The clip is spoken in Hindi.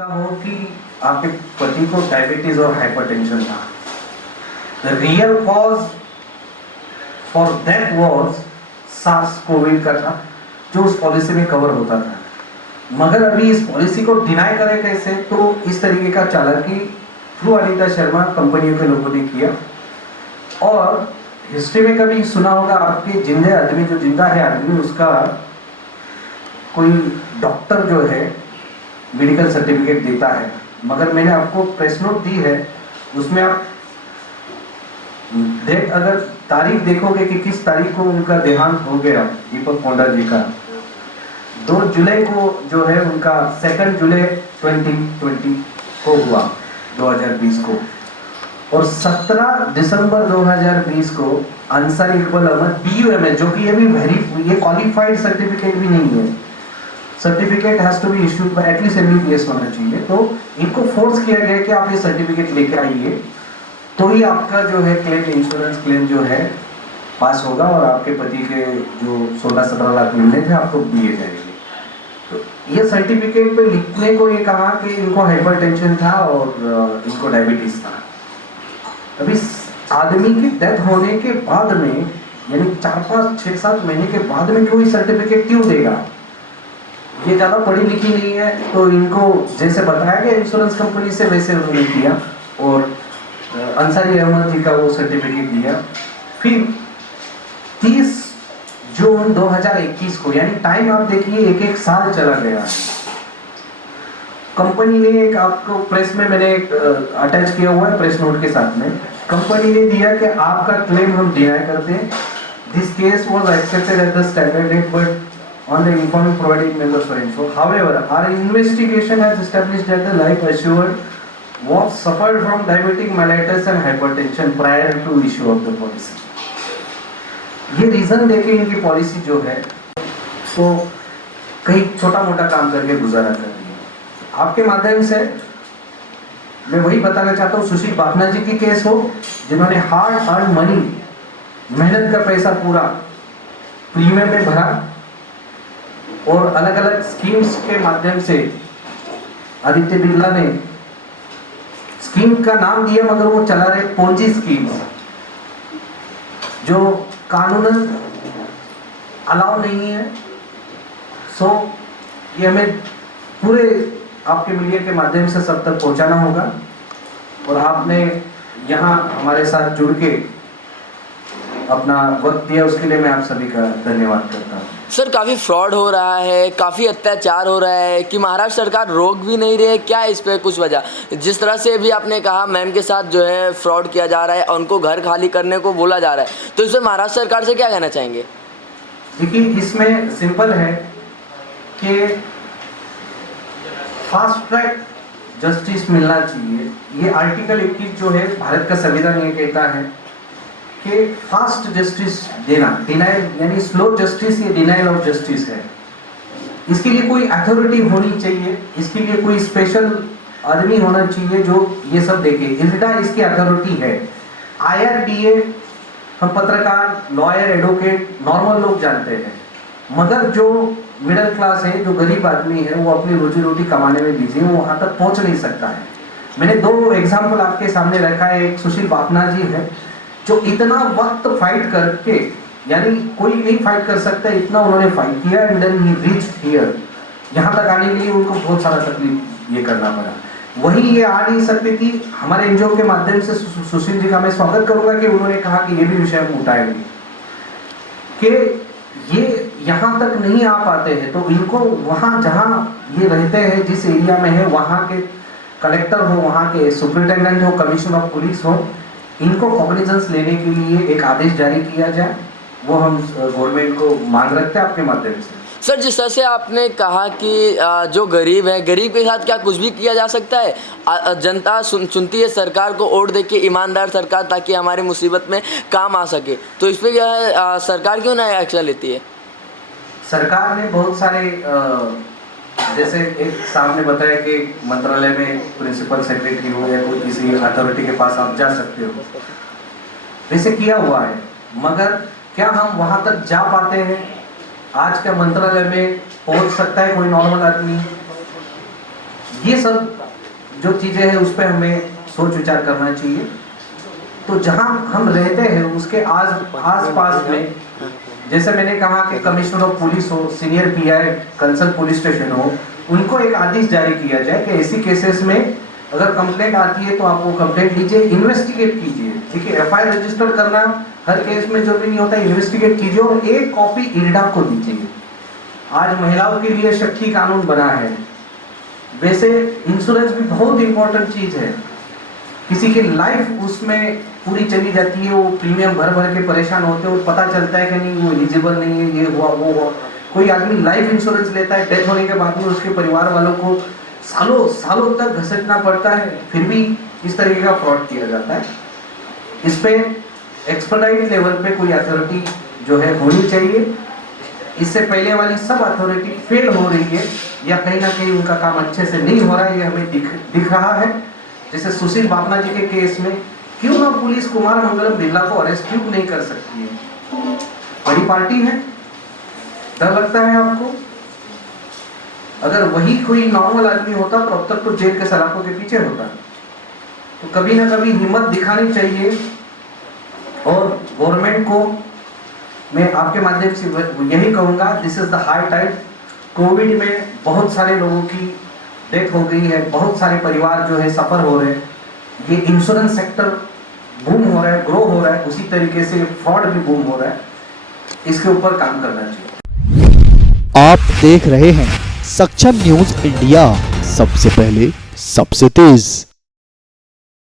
देखा हो कि आपके पति को डायबिटीज और हाइपरटेंशन था। The real cause for that was SARS COVID का था, जो उस पॉलिसी में कवर होता था। मगर अभी इस पॉलिसी को डिनाई करें कैसे, तो इस तरीके का चालाकी थ्रू अनीता शर्मा कंपनियों के लोगों ने किया। और हिस्ट्री में कभी सुना होगा आपके जिंदे आदमी, जो जिंदा है आदमी, उसका कोई डॉक्टर जो है मेडिकल सर्टिफिकेट देता है। मगर मैंने आपको प्रेस नोट दी है, उसमें आप डेट अगर तारीख देखोगे कि किस तारीख को उनका देहांत हो गया, दीपक पोंडा जी का 2 जुलाई को जो है उनका 2 जुलाई 2020 को हुआ, 2020 को। और 17 दिसंबर 2020 को अंसारी इकबाल अहमद BUMS, जो कि ये क्वालिफाइड सर्टिफिकेट भी नहीं है, certificate has to be issued by at least MBBS होना चाहिए। तो इनको फोर्स किया गया कि आप ये सर्टिफिकेट लेके आइए, तो ही आपका जो है क्लेम, इंश्योरेंस क्लेम जो है पास होगा और आपके पति के जो 16-17 लाख मिलने थे आपको दिए जाएंगे। तो ये सर्टिफिकेट पे लिखने को ये कहा कि इनको हाइपरटेंशन था और इनको डायबिटीज था। अभी आदमी की डेथ होने के बाद में, यानी 4-5-6-7 महीने के बाद में कोई सर्टिफिकेट क्यों देगा? ये ज़्यादा पढ़ी लिखी नहीं है, तो इनको जैसे बताया गया इंश्योरेंस कंपनी से, वैसे उन्होंने किया और अंसारी अहमद जी का वो सर्टिफिकेट दिया। फिर 30 जून 2021 को, यानी टाइम आप देखिए, एक साल चला गया। कंपनी ने एक, आपको प्रेस में मैंने अटैच किया हुआ है प्रेस नोट के साथ में, कंपनी ने दिया कि आपका क्लेम हम डिनाई करते हैं। This case was accepted at the standard rate but on the informed providing members for info. However, our investigation has established that the life assured was suffered from diabetic mellitus and hypertension prior to issue of the policy. ये रीजन देके इनकी पॉलिसी जो है तो कहीं छोटा मोटा काम करके गुजारा कर रही है। आपके माध्यम से मैं वही बताना चाहता हूँ, सुशील बाफना जी की केस हो, जिन्होंने हार्ड अर्न मनी, मेहनत का पैसा पूरा प्रीमियम में भरा और अलग अलग स्कीम्स के माध्यम से आदित्य बिरला ने स्कीम का नाम दिया, मगर वो चला रहे पोंजी स्कीम्स, जो कानूनन अलाउ नहीं है। सो ये हमें पूरे आपके मीडिया के माध्यम से सब तक पहुंचाना होगा और आपने यहाँ हमारे साथ जुड़ के अपना वक्त दिया, उसके लिए मैं आप सभी का धन्यवाद करता हूँ। सर, काफ़ी फ्रॉड हो रहा है, काफ़ी अत्याचार हो रहा है कि महाराष्ट्र सरकार रोक भी नहीं रही है, क्या है इस पर कुछ वजह? जिस तरह से भी आपने कहा मैम के साथ जो है फ्रॉड किया जा रहा है, उनको घर खाली करने को बोला जा रहा है, तो इस पर महाराष्ट्र सरकार से क्या कहना चाहेंगे? देखिए, इसमें सिंपल है कि फास्ट ट्रैक जस्टिस मिलना चाहिए। ये आर्टिकल 21 जो है भारत का संविधान ये कहता है कि फास्ट जस्टिस देना, डिनाइल यानी स्लो जस्टिस, ये डिनाइल ऑफ जस्टिस है। इसके लिए कोई अथॉरिटी होनी चाहिए, इसके लिए कोई स्पेशल आदमी होना चाहिए जो ये सब देखे। इल्डा इसकी अथॉरिटी है। IRDA हम पत्रकार, लॉयर, एडवोकेट, नॉर्मल लोग जानते हैं, मगर जो मिडिल क्लास है, जो गरीब आदमी है, वो अपनी रोजी रोटी कमाने में बिजी है, वो वहां तक पहुंच नहीं सकता है। मैंने 2 एग्जाम्पल आपके सामने रखा है। एक सुशील बाफना जी है, जो इतना वक्त फाइट करके, यानी कोई नहीं फाइट कर सकता, इतना उन्होंने फाइट किया and then he reached here. यहाँ तक आने के लिए उनको बहुत सारा तकलीफ ये करना पड़ा, वही ये आ नहीं सकती थी। हमारे NGO के माध्यम से सुशील जी का मैं स्वागत करूंगा कि उन्होंने कहा कि ये भी विषय हम उठाएंगे कि ये यहाँ तक नहीं आ पाते हैं, तो इनको वहाँ जहाँ ये रहते हैं, जिस एरिया में है, वहाँ के कलेक्टर हो, वहाँ के सुपरिटेंडेंट हो, कमिश्नर ऑफ पुलिस हो, इनको कॉग्निजेंस लेने के लिए एक आदेश जारी किया जाए। वो हम गवर्नमेंट को मांग रखते हैं आपके माध्यम से। सर, जिस तरह से आपने कहा कि जो गरीब है, गरीब के साथ क्या कुछ भी किया जा सकता है? जनता चुनती है सरकार को, वोट दे के ईमानदार सरकार, ताकि हमारी मुसीबत में काम आ सके, तो इस पर क्या है, सरकार क्यों ना एक्शन लेती है? सरकार ने बहुत सारे जैसे एक साहब ने बताया कि मंत्रालय में प्रिंसिपल सेक्रेटरी हो या कोई किसी अथॉरिटी के पास आप जा सकते हो, वैसे किया हुआ है, मगर क्या हम वहां तक जा पाते हैं? आज का मंत्रालय में पहुंच सकता है कोई नॉर्मल आदमी? ये सब जो चीज़ें हैं उस पर हमें सोच विचार करना चाहिए। तो जहाँ हम रहते हैं उसके आस पास में, जैसे मैंने कहा कि कमिश्नर ऑफ पुलिस हो, senior pi concern police station हो, उनको एक आदेश जारी किया जाए कि ऐसी केसेस में अगर कंप्लेंट आती है तो आप वो कंप्लेंट लीजिए, इन्वेस्टिगेट कीजिए। ठीक है, एफआईआर रजिस्टर करना हर केस में जरूरी नहीं होता, इन्वेस्टिगेट कीजिए और एक कॉपी इरडा को दीजिए। आज महिलाओं के लिए शक्ति कानून बना है। वैसे इंश्योरेंस भी बहुत इंपॉर्टेंट चीज है। किसी की लाइफ उसमें पूरी चली जाती है, वो प्रीमियम भर भर के परेशान होते हैं और पता चलता है कि नहीं वो एलिजिबल नहीं है, ये हुआ वो हुआ। कोई आदमी लाइफ इंश्योरेंस लेता है, डेथ होने के बाद में उसके परिवार वालों को सालों सालों तक घसीटना पड़ता है, फिर भी इस तरीके का फ्रॉड किया जाता है। इस पे एक्सपर्टाइज लेवल पे कोई अथॉरिटी जो है होनी चाहिए। इससे पहले वाली सब अथॉरिटी फेल हो रही है या कहीं ना कहीं उनका काम अच्छे से नहीं हो रहा है, ये हमें दिख रहा है। जैसे सुशील बापना जी के केस में क्यों ना पुलिस कुमार मंगलम बिरला को अरेस्ट क्यों नहीं कर सकती है? बड़ी पार्टी है, डर लगता है आपको? अगर वही कोई नॉर्मल आदमी होता तो अब तक तो जेल के सलाखों के पीछे होता। तो कभी ना कभी हिम्मत दिखानी चाहिए। और गवर्नमेंट को मैं आपके माध्यम से यही कहूँगा, this is the high time. Covid में बहुत सारे लोगों की डेथ हो गई है, बहुत सारे परिवार जो है सफर हो रहे हैं। ये इंश्योरेंस सेक्टर बूम हो रहा है, ग्रो हो रहा है, उसी तरीके से फ्रॉड भी बूम हो रहा है। इसके ऊपर काम करना चाहिए। आप देख रहे हैं सक्षम न्यूज इंडिया, सबसे पहले सबसे तेज।